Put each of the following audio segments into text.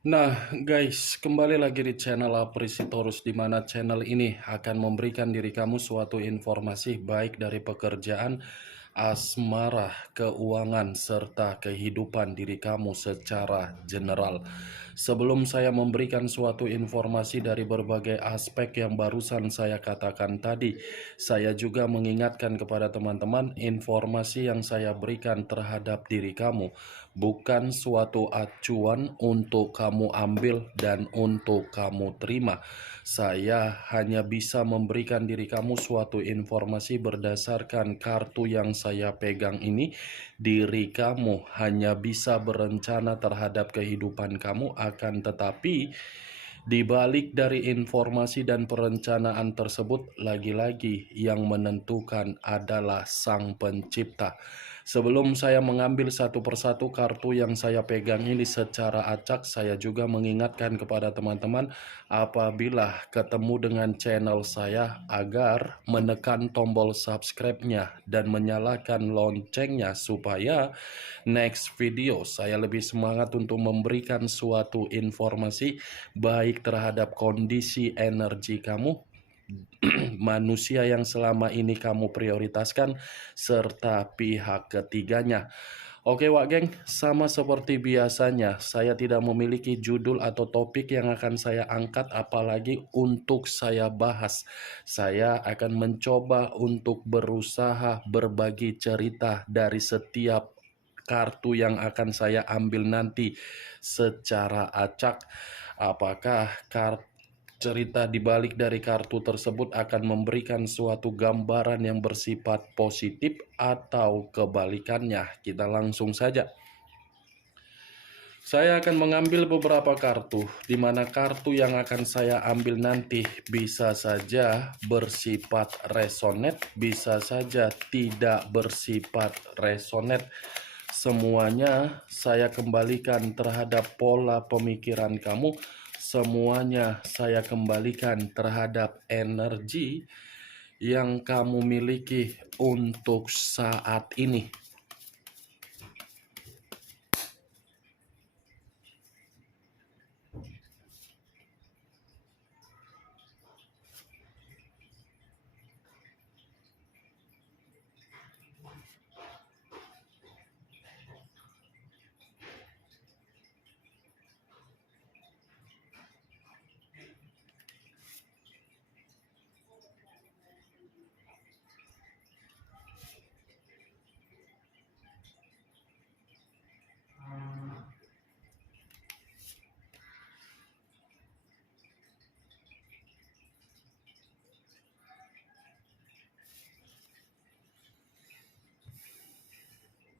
Nah, guys, kembali lagi di channel Aprisitorus, di mana channel ini akan memberikan diri kamu suatu informasi baik dari pekerjaan, asmara, keuangan, serta kehidupan diri kamu secara general. Sebelum saya memberikan suatu informasi dari berbagai aspek yang barusan saya katakan tadi, saya juga mengingatkan kepada teman-teman informasi yang saya berikan terhadap diri kamu bukan suatu acuan untuk kamu ambil dan untuk kamu terima. Saya hanya bisa memberikan diri kamu suatu informasi berdasarkan kartu yang saya pegang ini. Diri kamu hanya bisa berencana terhadap kehidupan kamu, akan tetapi di balik dari informasi dan perencanaan tersebut, lagi-lagi yang menentukan adalah Sang Pencipta. Sebelum saya mengambil satu persatu kartu yang saya pegang ini secara acak, saya juga mengingatkan kepada teman-teman apabila ketemu dengan channel saya agar menekan tombol subscribe-nya dan menyalakan loncengnya supaya next video saya lebih semangat untuk memberikan suatu informasi baik terhadap kondisi energi kamu, manusia yang selama ini kamu prioritaskan, serta pihak ketiganya. Oke Wak Geng, sama seperti biasanya, saya tidak memiliki judul atau topik yang akan saya angkat apalagi untuk saya bahas. Saya akan mencoba untuk berusaha berbagi cerita dari setiap kartu yang akan saya ambil nanti secara acak. Apakah cerita di balik dari kartu tersebut akan memberikan suatu gambaran yang bersifat positif atau kebalikannya? Kita langsung saja. Saya akan mengambil beberapa kartu, di mana kartu yang akan saya ambil nanti bisa saja bersifat resonet, bisa saja tidak bersifat resonet. Semuanya saya kembalikan terhadap pola pemikiran kamu. Semuanya saya kembalikan terhadap energi yang kamu miliki untuk saat ini.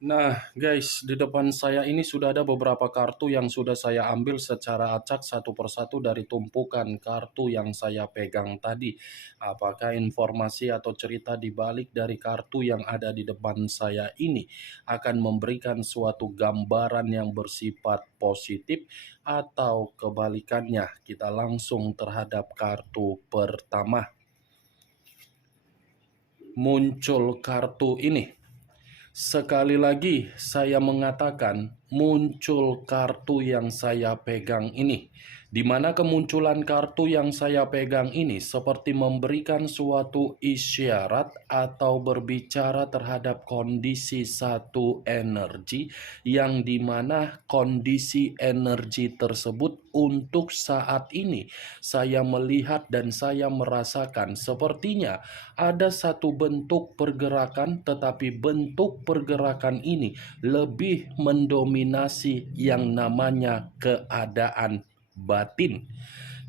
Nah, guys, di depan saya ini sudah ada beberapa kartu yang sudah saya ambil secara acak satu persatu dari tumpukan kartu yang saya pegang tadi. Apakah informasi atau cerita di balik dari kartu yang ada di depan saya ini akan memberikan suatu gambaran yang bersifat positif atau kebalikannya? Kita langsung terhadap kartu pertama. Muncul kartu ini. Sekali lagi saya mengatakan muncul kartu yang saya pegang ini. Di mana kemunculan kartu yang saya pegang ini seperti memberikan suatu isyarat atau berbicara terhadap kondisi satu energi yang dimana kondisi energi tersebut untuk saat ini saya melihat dan saya merasakan sepertinya ada satu bentuk pergerakan, tetapi bentuk pergerakan ini lebih mendominasi yang namanya keadaan batin.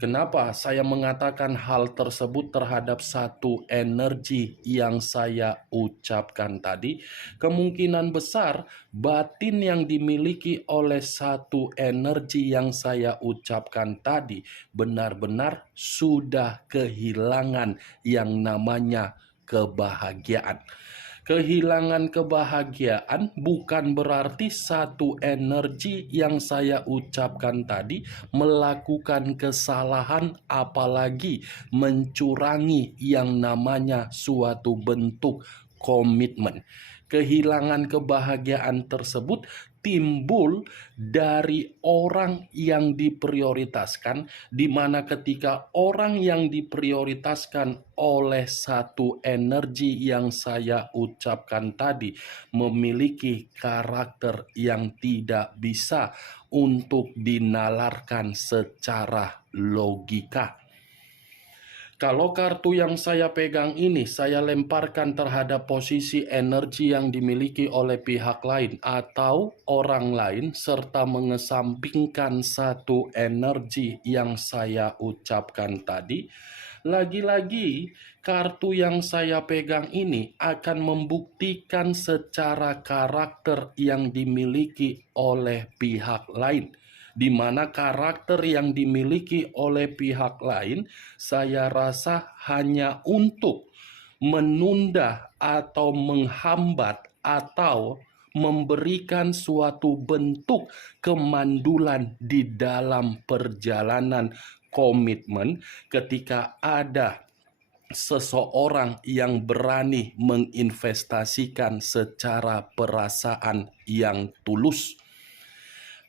Kenapa saya mengatakan hal tersebut terhadap satu energi yang saya ucapkan tadi? Kemungkinan besar batin yang dimiliki oleh satu energi yang saya ucapkan tadi benar-benar sudah kehilangan yang namanya kebahagiaan. Kehilangan kebahagiaan bukan berarti satu energi yang saya ucapkan tadi melakukan kesalahan, apalagi mencurangi yang namanya suatu bentuk komitmen. Kehilangan kebahagiaan tersebut timbul dari orang yang diprioritaskan, di mana ketika orang yang diprioritaskan oleh satu energi yang saya ucapkan tadi memiliki karakter yang tidak bisa untuk dinalarkan secara logika. Kalau kartu yang saya pegang ini saya lemparkan terhadap posisi energi yang dimiliki oleh pihak lain atau orang lain serta mengesampingkan satu energi yang saya ucapkan tadi, lagi-lagi kartu yang saya pegang ini akan membuktikan secara karakter yang dimiliki oleh pihak lain, di mana karakter yang dimiliki oleh pihak lain saya rasa hanya untuk menunda atau menghambat atau memberikan suatu bentuk kemandulan di dalam perjalanan komitmen ketika ada seseorang yang berani menginvestasikan secara perasaan yang tulus.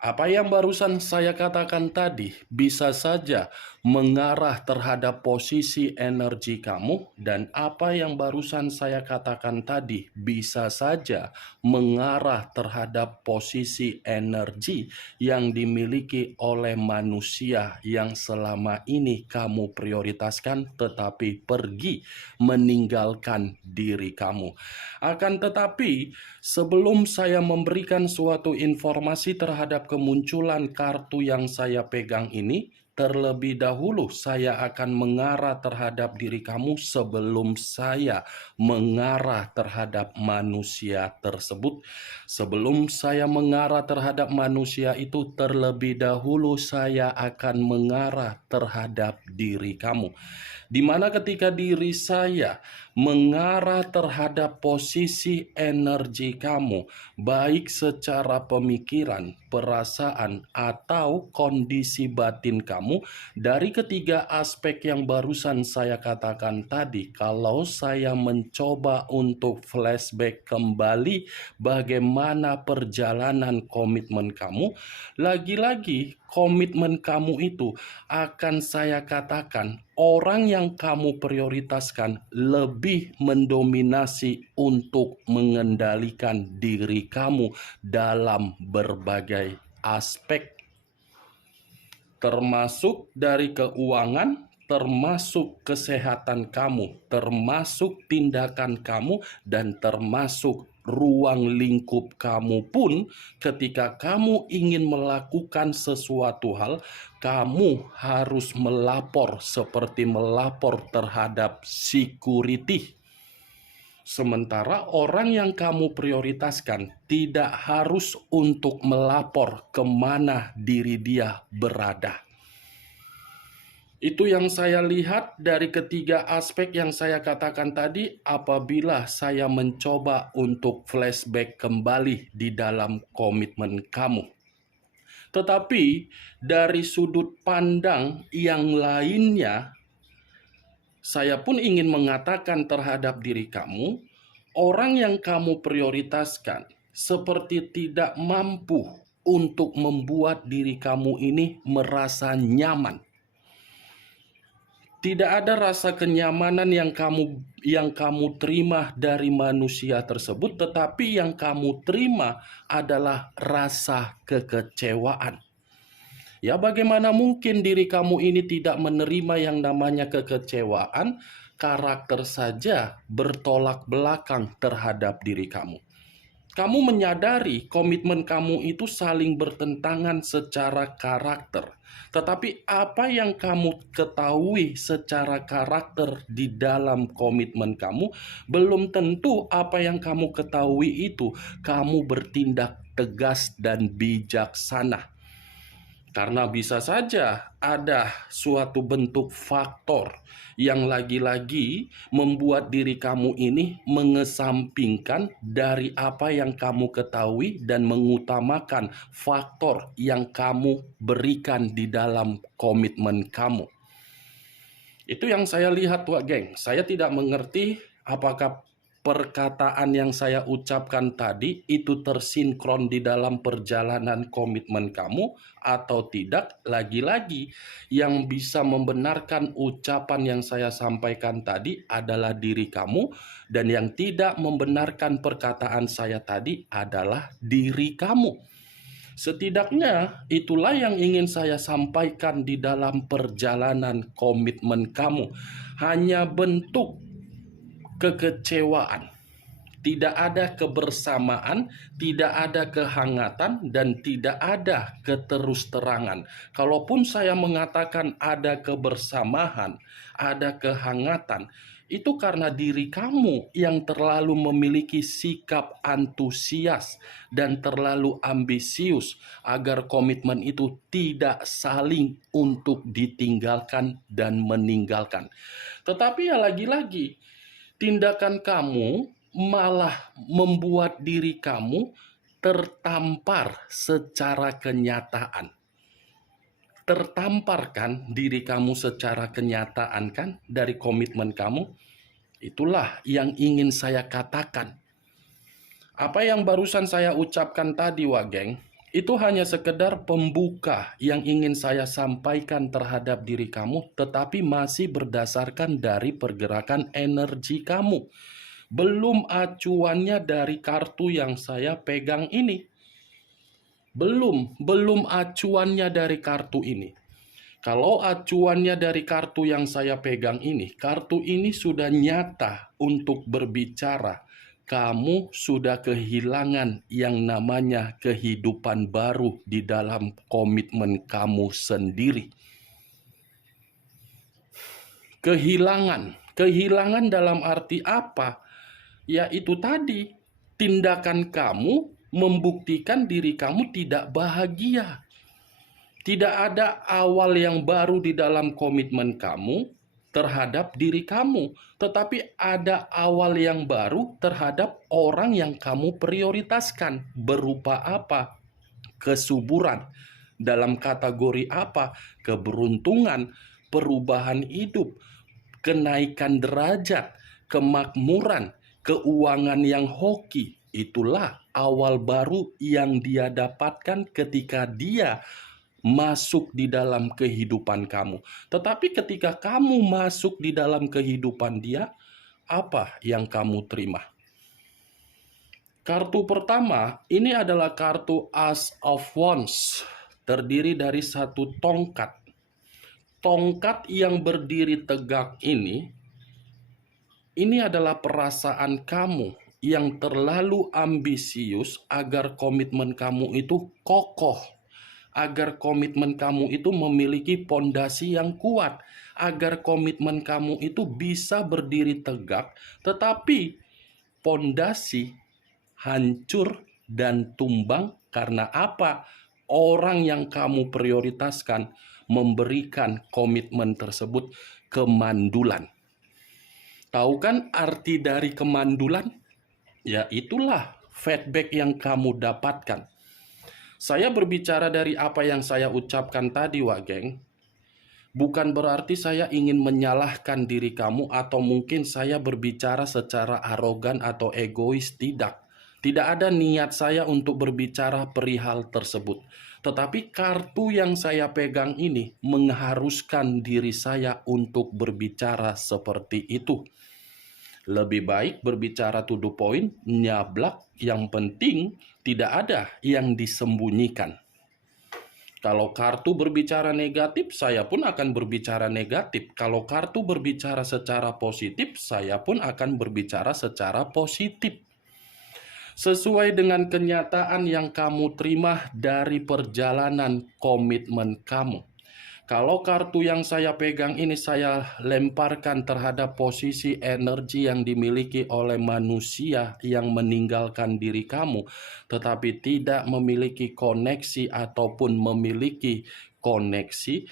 Apa yang barusan saya katakan tadi bisa saja mengarah terhadap posisi energi kamu, dan apa yang barusan saya katakan tadi bisa saja mengarah terhadap posisi energi yang dimiliki oleh manusia yang selama ini kamu prioritaskan tetapi pergi meninggalkan diri kamu. Akan tetapi, sebelum saya memberikan suatu informasi terhadap kemunculan kartu yang saya pegang ini, terlebih dahulu saya akan mengarah terhadap diri kamu sebelum saya mengarah terhadap manusia tersebut. Sebelum saya mengarah terhadap manusia itu, terlebih dahulu saya akan mengarah terhadap diri kamu. Di mana ketika diri saya mengarah terhadap posisi energi kamu, baik secara pemikiran, perasaan, atau kondisi batin kamu, dari ketiga aspek yang barusan saya katakan tadi, kalau saya mencoba untuk flashback kembali bagaimana perjalanan komitmen kamu, lagi-lagi komitmen kamu itu akan saya katakan orang yang kamu prioritaskan lebih mendominasi untuk mengendalikan diri kamu dalam berbagai aspek, termasuk dari keuangan, termasuk kesehatan kamu, termasuk tindakan kamu, dan termasuk ruang lingkup kamu pun. Ketika kamu ingin melakukan sesuatu hal, kamu harus melapor seperti melapor terhadap security. Sementara orang yang kamu prioritaskan tidak harus untuk melapor kemana diri dia berada. Itu yang saya lihat dari ketiga aspek yang saya katakan tadi apabila saya mencoba untuk flashback kembali di dalam komitmen kamu. Tetapi dari sudut pandang yang lainnya, saya pun ingin mengatakan terhadap diri kamu, orang yang kamu prioritaskan seperti tidak mampu untuk membuat diri kamu ini merasa nyaman. Tidak ada rasa kenyamanan yang kamu terima dari manusia tersebut, tetapi yang kamu terima adalah rasa kekecewaan. Ya, bagaimana mungkin diri kamu ini tidak menerima yang namanya kekecewaan? Karakter saja bertolak belakang terhadap diri kamu. Kamu menyadari komitmen kamu itu saling bertentangan secara karakter. Tetapi apa yang kamu ketahui secara karakter di dalam komitmen kamu, belum tentu apa yang kamu ketahui itu kamu bertindak tegas dan bijaksana. Karena bisa saja ada suatu bentuk faktor yang lagi-lagi membuat diri kamu ini mengesampingkan dari apa yang kamu ketahui dan mengutamakan faktor yang kamu berikan di dalam komitmen kamu. Itu yang saya lihat, Wak Geng. Saya tidak mengerti apakah perkataan yang saya ucapkan tadi itu tersinkron di dalam perjalanan komitmen kamu atau tidak. Lagi-lagi yang bisa membenarkan ucapan yang saya sampaikan tadi adalah diri kamu, dan yang tidak membenarkan perkataan saya tadi adalah diri kamu. Setidaknya itulah yang ingin saya sampaikan di dalam perjalanan komitmen kamu. Hanya bentuk kekecewaan, tidak ada kebersamaan, tidak ada kehangatan, dan tidak ada keterus-terangan. Kalaupun saya mengatakan ada kebersamaan, ada kehangatan, itu karena diri kamu yang terlalu memiliki sikap antusias dan terlalu ambisius agar komitmen itu tidak saling untuk ditinggalkan dan meninggalkan. Tetapi ya lagi-lagi, tindakan kamu malah membuat diri kamu tertampar secara kenyataan. Tertamparkan diri kamu secara kenyataan kan dari komitmen kamu? Itulah yang ingin saya katakan. Apa yang barusan saya ucapkan tadi, Wageng, itu hanya sekedar pembuka yang ingin saya sampaikan terhadap diri kamu, tetapi masih berdasarkan dari pergerakan energi kamu. Belum acuannya dari kartu yang saya pegang ini. Belum acuannya dari kartu ini. Kalau acuannya dari kartu yang saya pegang ini, kartu ini sudah nyata untuk berbicara. Kamu sudah kehilangan yang namanya kehidupan baru di dalam komitmen kamu sendiri. Kehilangan dalam arti apa? Ya itu tadi, tindakan kamu membuktikan diri kamu tidak bahagia. Tidak ada awal yang baru di dalam komitmen kamu terhadap diri kamu, tetapi ada awal yang baru terhadap orang yang kamu prioritaskan. Berupa apa? Kesuburan. Dalam kategori apa? Keberuntungan, perubahan hidup, kenaikan derajat, kemakmuran, keuangan yang hoki. Itulah awal baru yang dia dapatkan ketika dia masuk di dalam kehidupan kamu. Tetapi ketika kamu masuk di dalam kehidupan dia, apa yang kamu terima? Kartu pertama ini adalah kartu Ace of Wands, terdiri dari satu tongkat. Tongkat yang berdiri tegak ini adalah perasaan kamu yang terlalu ambisius agar komitmen kamu itu kokoh, agar komitmen kamu itu memiliki pondasi yang kuat, agar komitmen kamu itu bisa berdiri tegak, tetapi pondasi hancur dan tumbang karena apa? Orang yang kamu prioritaskan memberikan komitmen tersebut kemandulan. Tahu kan arti dari kemandulan? Ya itulah feedback yang kamu dapatkan. Saya berbicara dari apa yang saya ucapkan tadi, Wageng. Bukan berarti saya ingin menyalahkan diri kamu atau mungkin saya berbicara secara arogan atau egois, tidak. Tidak ada niat saya untuk berbicara perihal tersebut. Tetapi kartu yang saya pegang ini mengharuskan diri saya untuk berbicara seperti itu. Lebih baik berbicara to the point, nyablak, yang penting tidak ada yang disembunyikan. Kalau kartu berbicara negatif, saya pun akan berbicara negatif. Kalau kartu berbicara secara positif, saya pun akan berbicara secara positif. Sesuai dengan kenyataan yang kamu terima dari perjalanan komitmen kamu. Kalau kartu yang saya pegang ini saya lemparkan terhadap posisi energi yang dimiliki oleh manusia yang meninggalkan diri kamu, tetapi tidak memiliki koneksi ataupun memiliki koneksi.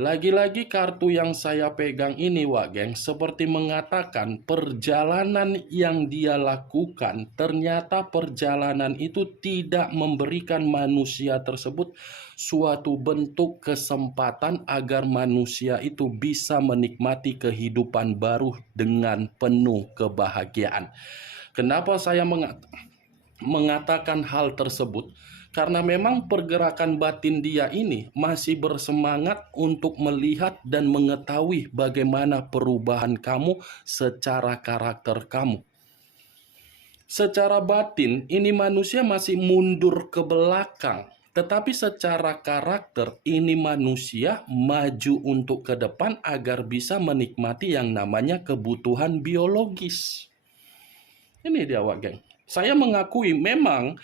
Lagi-lagi kartu yang saya pegang ini, Wageng, seperti mengatakan perjalanan yang dia lakukan, ternyata perjalanan itu tidak memberikan manusia tersebut suatu bentuk kesempatan agar manusia itu bisa menikmati kehidupan baru dengan penuh kebahagiaan. Kenapa saya mengatakan hal tersebut? Karena memang pergerakan batin dia ini masih bersemangat untuk melihat dan mengetahui bagaimana perubahan kamu secara karakter kamu. Secara batin, ini manusia masih mundur ke belakang. Tetapi secara karakter, ini manusia maju untuk ke depan agar bisa menikmati yang namanya kebutuhan biologis. Ini dia, Wak Geng. Saya mengakui memang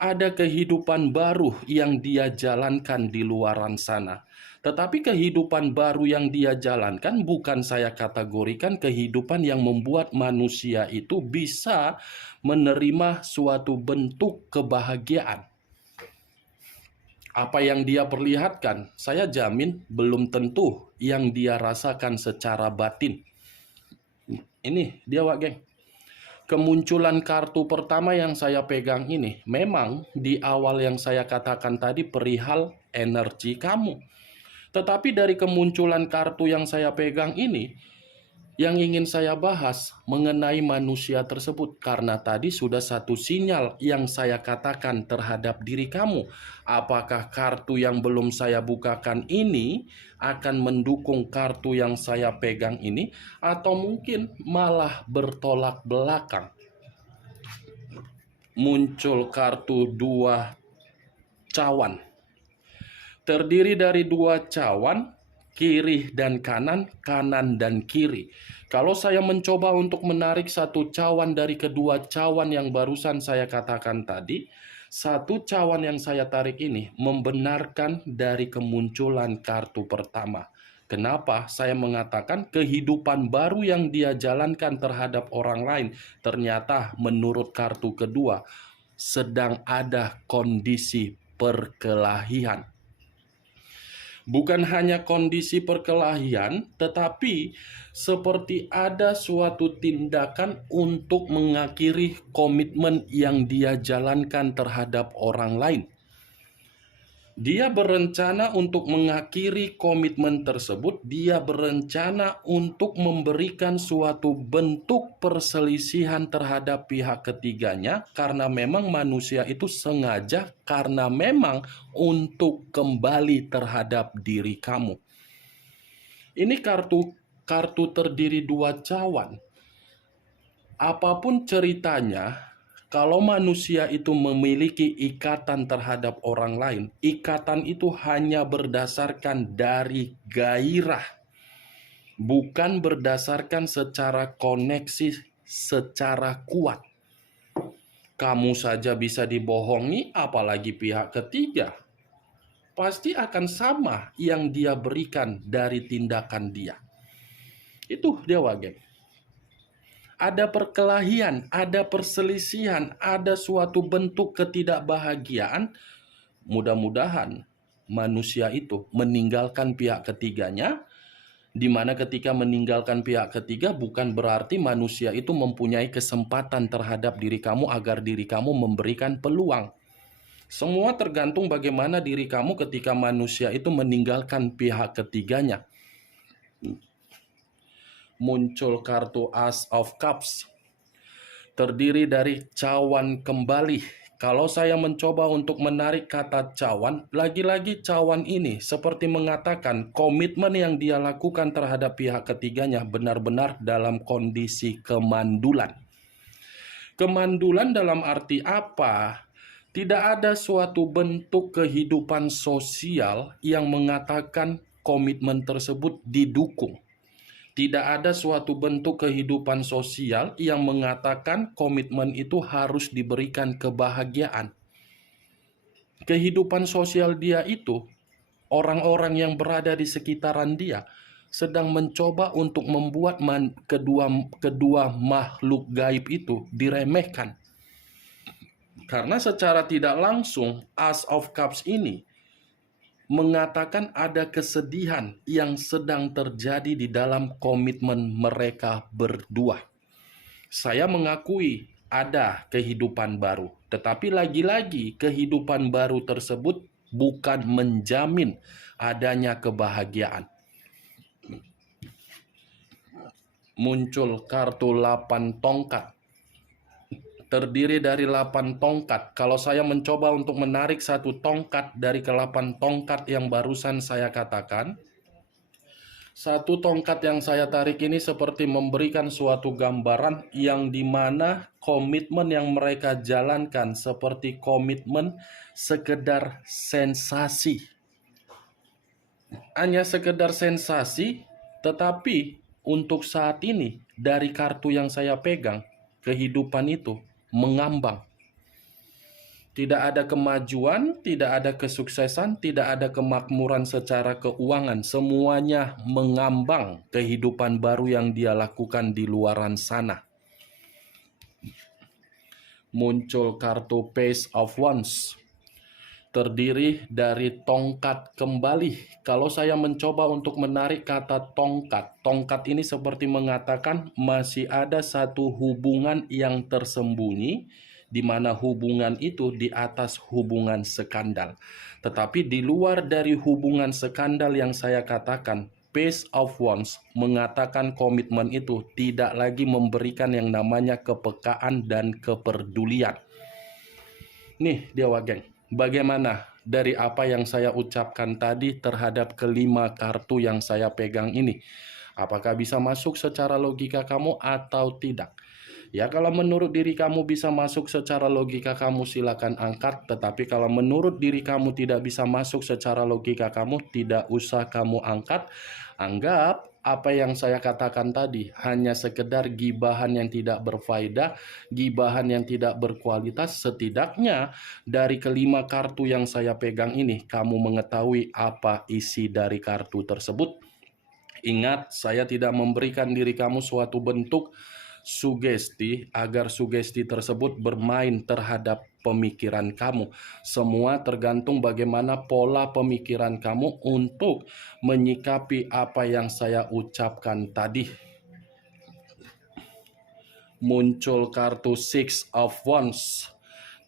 ada kehidupan baru yang dia jalankan di luaran sana. Tetapi kehidupan baru yang dia jalankan bukan saya kategorikan kehidupan yang membuat manusia itu bisa menerima suatu bentuk kebahagiaan. Apa yang dia perlihatkan, saya jamin belum tentu yang dia rasakan secara batin. Ini dia, Wak Geng. Kemunculan kartu pertama yang saya pegang ini, memang di awal yang saya katakan tadi perihal energi kamu. Tetapi dari kemunculan kartu yang saya pegang ini, yang ingin saya bahas mengenai manusia tersebut. Karena tadi sudah satu sinyal yang saya katakan terhadap diri kamu. Apakah kartu yang belum saya bukakan ini akan mendukung kartu yang saya pegang ini, atau mungkin malah bertolak belakang? Muncul kartu dua cawan. Terdiri dari dua cawan, kiri dan kanan, kanan dan kiri. Kalau saya mencoba untuk menarik satu cawan dari kedua cawan yang barusan saya katakan tadi, satu cawan yang saya tarik ini membenarkan dari kemunculan kartu pertama. Kenapa saya mengatakan kehidupan baru yang dia jalankan terhadap orang lain ternyata menurut kartu kedua sedang ada kondisi perkelahian. Bukan hanya kondisi perkelahian, tetapi seperti ada suatu tindakan untuk mengakhiri komitmen yang dia jalankan terhadap orang lain. Dia berencana untuk mengakhiri komitmen tersebut. Dia berencana untuk memberikan suatu bentuk perselisihan terhadap pihak ketiganya, karena memang manusia itu sengaja, karena memang untuk kembali terhadap diri kamu. Ini kartu terdiri dua cawan. Apapun ceritanya, kalau manusia itu memiliki ikatan terhadap orang lain, ikatan itu hanya berdasarkan dari gairah, bukan berdasarkan secara koneksi secara kuat. Kamu saja bisa dibohongi, apalagi pihak ketiga. Pasti akan sama yang dia berikan dari tindakan dia. Itu dia, Wak Geng. Ada perkelahian, ada perselisihan, ada suatu bentuk ketidakbahagiaan. Mudah-mudahan manusia itu meninggalkan pihak ketiganya, di mana ketika meninggalkan pihak ketiga bukan berarti manusia itu mempunyai kesempatan terhadap diri kamu agar diri kamu memberikan peluang. Semua tergantung bagaimana diri kamu ketika manusia itu meninggalkan pihak ketiganya. Muncul kartu Ace of Cups. Terdiri dari cawan kembali. Kalau saya mencoba untuk menarik kata cawan, lagi-lagi cawan ini seperti mengatakan komitmen yang dia lakukan terhadap pihak ketiganya benar-benar dalam kondisi kemandulan. Kemandulan dalam arti apa? Tidak ada suatu bentuk kehidupan sosial yang mengatakan komitmen tersebut didukung. Tidak ada suatu bentuk kehidupan sosial yang mengatakan komitmen itu harus diberikan kebahagiaan. Kehidupan sosial dia itu, orang-orang yang berada di sekitaran dia sedang mencoba untuk membuat kedua makhluk gaib itu diremehkan. Karena secara tidak langsung Ace of Cups ini mengatakan ada kesedihan yang sedang terjadi di dalam komitmen mereka berdua. Saya mengakui ada kehidupan baru, tetapi lagi-lagi kehidupan baru tersebut bukan menjamin adanya kebahagiaan. Muncul kartu 8 tongkat. terdiri dari 8 tongkat. Kalau saya mencoba untuk menarik satu tongkat dari ke-8 tongkat yang barusan saya katakan, satu tongkat yang saya tarik ini seperti memberikan suatu gambaran yang dimana komitmen yang mereka jalankan seperti komitmen sekedar sensasi. Hanya sekedar sensasi, tetapi untuk saat ini dari kartu yang saya pegang, kehidupan itu mengambang. Tidak ada kemajuan, tidak ada kesuksesan, tidak ada kemakmuran secara keuangan. Semuanya mengambang kehidupan baru yang dia lakukan di luaran sana. Muncul kartu Page of Wands. Terdiri dari tongkat kembali. Kalau saya mencoba untuk menarik kata tongkat, tongkat ini seperti mengatakan masih ada satu hubungan yang tersembunyi, di mana hubungan itu di atas hubungan skandal. Tetapi di luar dari hubungan skandal yang saya katakan, Page of Wands mengatakan komitmen itu tidak lagi memberikan yang namanya kepekaan dan kepedulian. Nih dia geng, bagaimana dari apa yang saya ucapkan tadi terhadap kelima kartu yang saya pegang ini? Apakah bisa masuk secara logika kamu atau tidak? Ya, kalau menurut diri kamu bisa masuk secara logika kamu silakan angkat, tetapi kalau menurut diri kamu tidak bisa masuk secara logika kamu, tidak usah kamu angkat. Anggap apa yang saya katakan tadi hanya sekedar gibahan yang tidak berfaedah, gibahan yang tidak berkualitas. Setidaknya dari kelima kartu yang saya pegang ini, kamu mengetahui apa isi dari kartu tersebut. Ingat, saya tidak memberikan diri kamu suatu bentuk sugesti agar sugesti tersebut bermain terhadap pemikiran kamu. Semua tergantung bagaimana pola pemikiran kamu untuk menyikapi apa yang saya ucapkan tadi. Muncul kartu Six of Wands.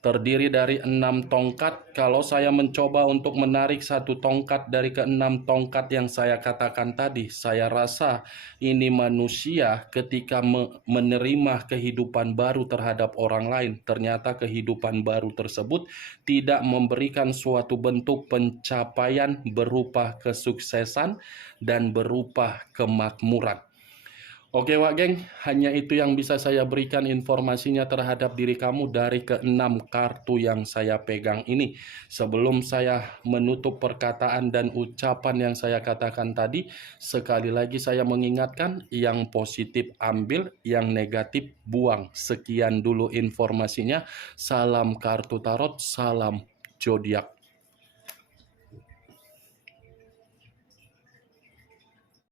Terdiri dari 6 tongkat. Kalau saya mencoba untuk menarik satu tongkat dari ke-6 tongkat yang saya katakan tadi, saya rasa ini manusia ketika menerima kehidupan baru terhadap orang lain, ternyata kehidupan baru tersebut tidak memberikan suatu bentuk pencapaian berupa kesuksesan dan berupa kemakmuran. Oke Wak Geng, hanya itu yang bisa saya berikan informasinya terhadap diri kamu dari ke-6 kartu yang saya pegang ini. Sebelum saya menutup perkataan dan ucapan yang saya katakan tadi, sekali lagi saya mengingatkan, yang positif ambil, yang negatif buang. Sekian dulu informasinya. Salam kartu tarot, salam zodiak.